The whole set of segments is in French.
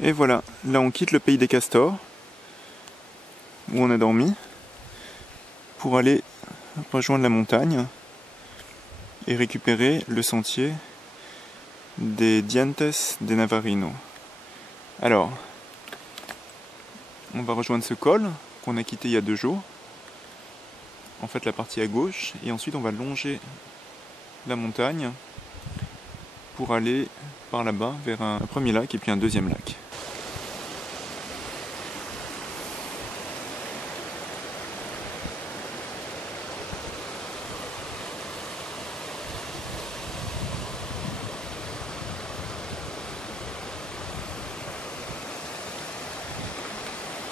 Et voilà, là on quitte le pays des castors, où on a dormi, pour aller rejoindre la montagne et récupérer le sentier des Dientes de Navarino. Alors, on va rejoindre ce col qu'on a quitté il y a 2 jours, en fait la partie à gauche, et ensuite on va longer la montagne pour aller par là-bas vers un premier lac et puis un deuxième lac.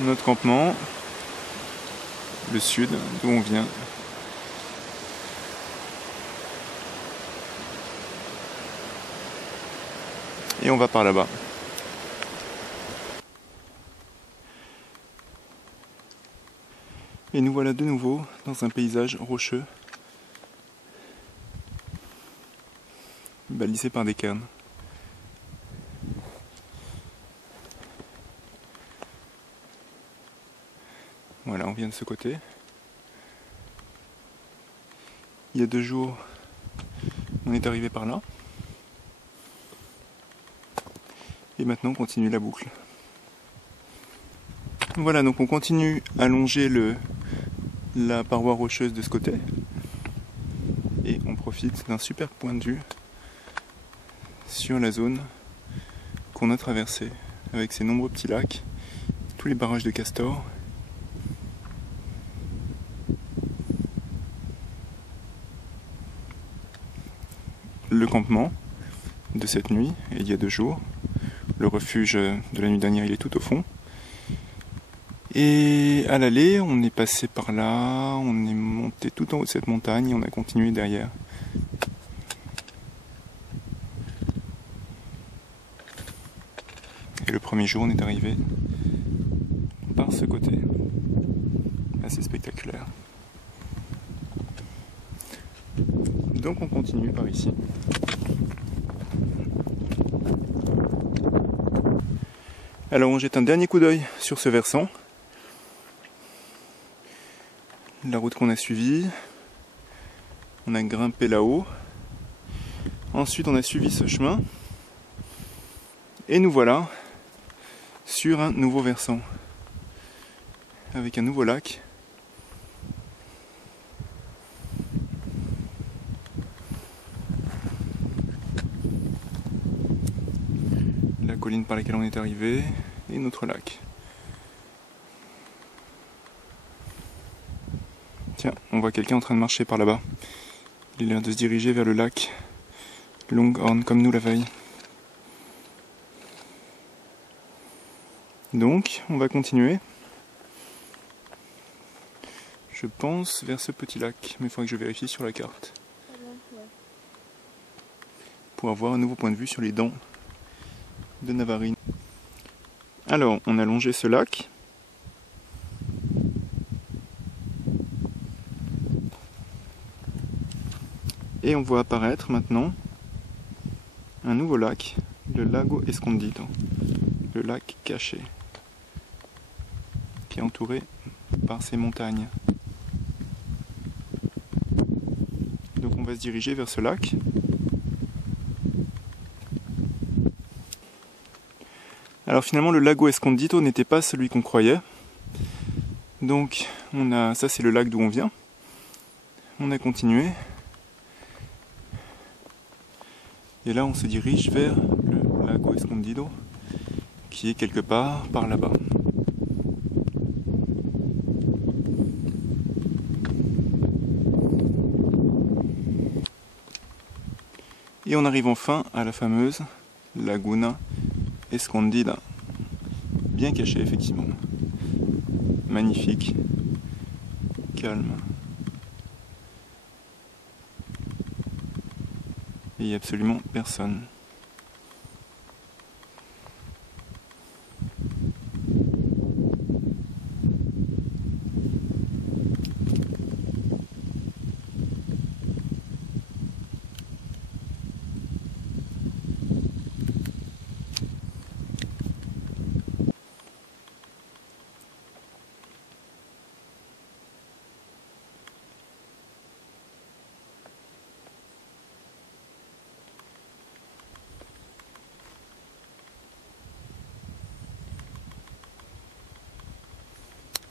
Notre campement, le sud, d'où on vient. Et on va par là-bas. Et nous voilà de nouveau dans un paysage rocheux, balisé par des cairns. Voilà, on vient de ce côté. Il y a 2 jours, on est arrivé par là. Et maintenant on continue la boucle. Voilà, donc on continue à longer la paroi rocheuse de ce côté. Et on profite d'un super point de vue sur la zone qu'on a traversée, avec ses nombreux petits lacs, tous les barrages de castors. Le campement de cette nuit, et il y a 2 jours. Le refuge de la nuit dernière, il est tout au fond. Et à l'aller, on est passé par là, on est monté tout en haut de cette montagne et on a continué derrière. Et le premier jour, on est arrivé par ce côté. Assez spectaculaire. Donc on continue par ici. Alors on jette un dernier coup d'œil sur ce versant. La route qu'on a suivie. On a grimpé là-haut. Ensuite on a suivi ce chemin. Et nous voilà sur un nouveau versant. Avec un nouveau lac. La colline par laquelle on est arrivé et notre lac. Tiens, on voit quelqu'un en train de marcher par là-bas. Il a l'air de se diriger vers le lac Longhorn comme nous la veille. Donc, on va continuer. Je pense vers ce petit lac, mais il faudrait que je vérifie sur la carte. Pour avoir un nouveau point de vue sur les dents de Navarino. Alors, on a longé ce lac. Et on voit apparaître maintenant un nouveau lac, le Lago Escondido, le lac caché, qui est entouré par ces montagnes. Donc on va se diriger vers ce lac. Alors finalement le Lago Escondido n'était pas celui qu'on croyait. Donc ça c'est le lac d'où on vient. On a continué. Et là on se dirige vers le Lago Escondido, qui est quelque part par là-bas. Et on arrive enfin à la fameuse Laguna Escondida. Bien cachée effectivement. Magnifique. Calme. Et il n'y a absolument personne.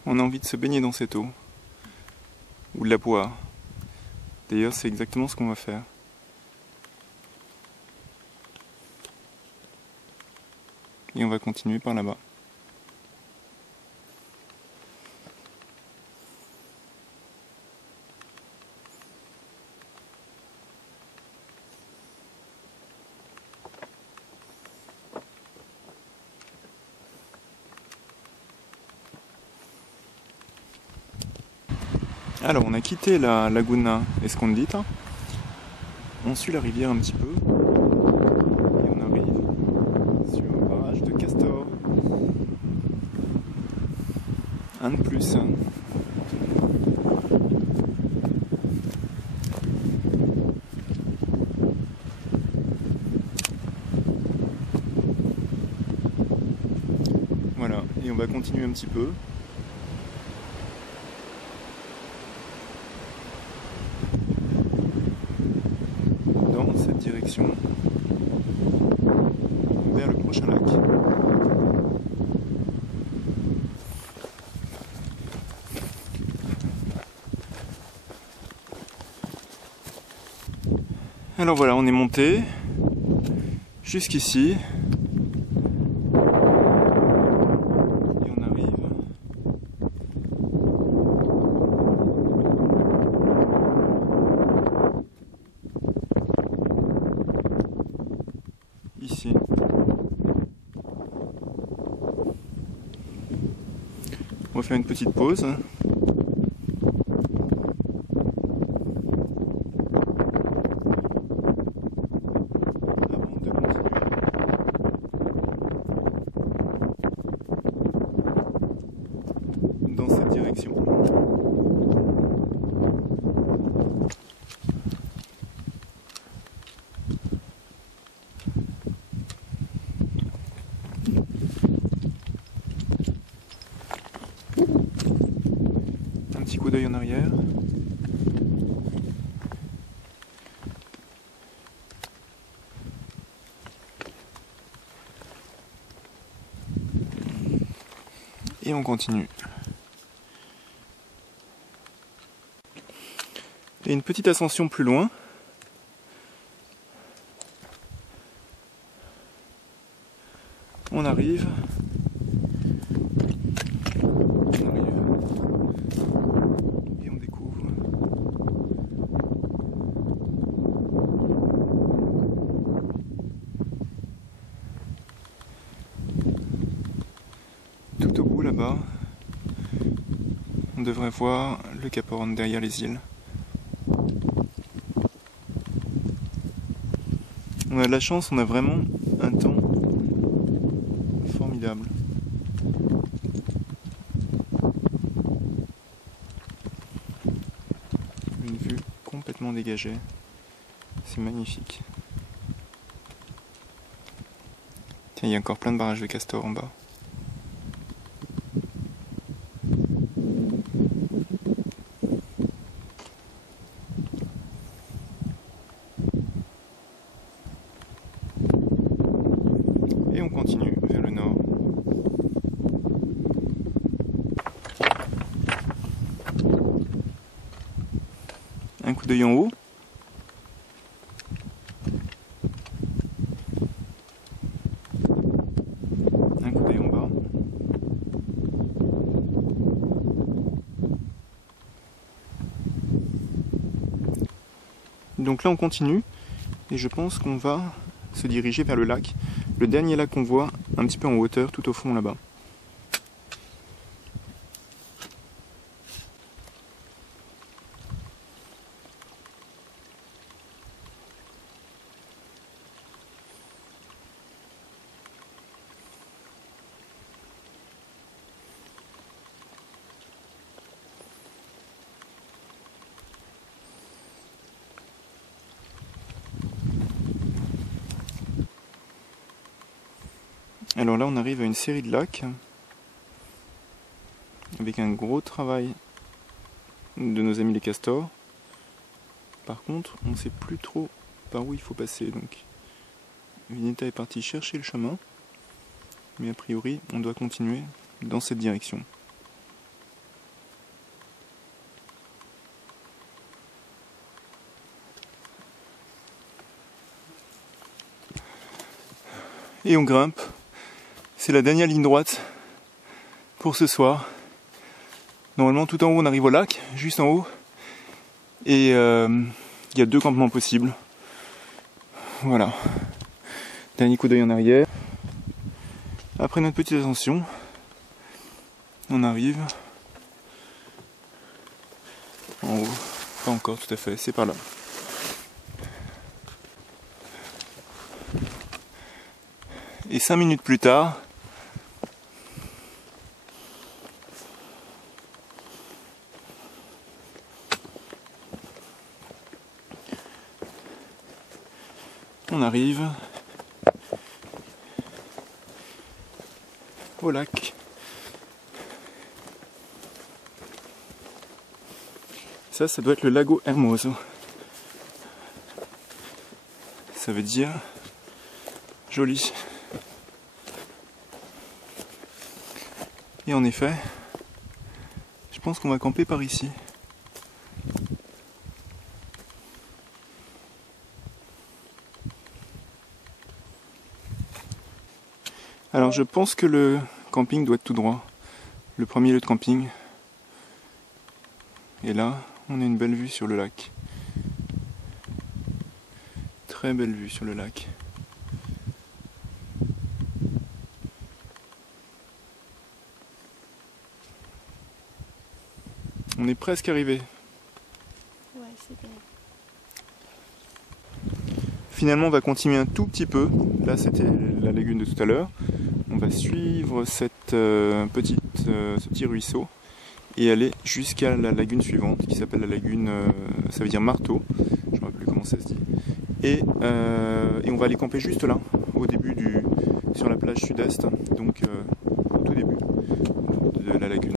on a envie de se baigner dans cette eau. Ou de la boire. D'ailleurs, c'est exactement ce qu'on va faire. Et on va continuer par là-bas. Alors, on a quitté la Laguna Escondida. On suit la rivière un petit peu. Et on arrive sur un barrage de Castor. Un de plus. Voilà, et on va continuer un petit peu. Dans cette direction, vers le prochain lac. Alors voilà, on est monté jusqu'ici. Et on arrive ici. On va faire une petite pause. Dans cette direction. Un petit coup d'œil en arrière. Et on continue. Et une petite ascension plus loin. On arrive. Et on découvre. Tout au bout là-bas, on devrait voir le Cap Horn derrière les îles. On a de la chance, on a vraiment un temps formidable. Une vue complètement dégagée. C'est magnifique. Tiens, il y a encore plein de barrages de castors en bas. Et on continue vers le nord. Un coup d'œil en haut. Un coup d'œil en bas. Donc là on continue et je pense qu'on va se diriger vers le lac. Le dernier lac qu'on voit un petit peu en hauteur tout au fond là-bas. Alors là on arrive à une série de lacs avec un gros travail de nos amis les castors. Par contre on ne sait plus trop par où il faut passer, donc Vineta est parti chercher le chemin, mais a priori on doit continuer dans cette direction. et on grimpe. C'est la dernière ligne droite pour ce soir. Normalement tout en haut on arrive au lac, juste en haut. Et il y a 2 campements possibles. Voilà. Dernier coup d'œil en arrière. Après notre petite ascension, on arrive en haut. Pas encore tout à fait, c'est par là. Et 5 minutes plus tard, on arrive au lac. Ça doit être le lago Hermoso. Ça veut dire joli. Et en effet, je pense qu'on va camper par ici. Alors je pense que le camping doit être tout droit. Le premier lieu de camping. Et là, on a une belle vue sur le lac. Très belle vue sur le lac. On est presque arrivé. Ouais, c'est bien. Finalement, on va continuer un tout petit peu. Là, c'était la lagune de tout à l'heure. On va suivre ce petit ruisseau et aller jusqu'à la lagune suivante qui s'appelle la lagune, ça veut dire marteau. Je ne me rappelle plus comment ça se dit. Et on va aller camper juste là, au début sur la plage sud-est, donc au tout début de la lagune.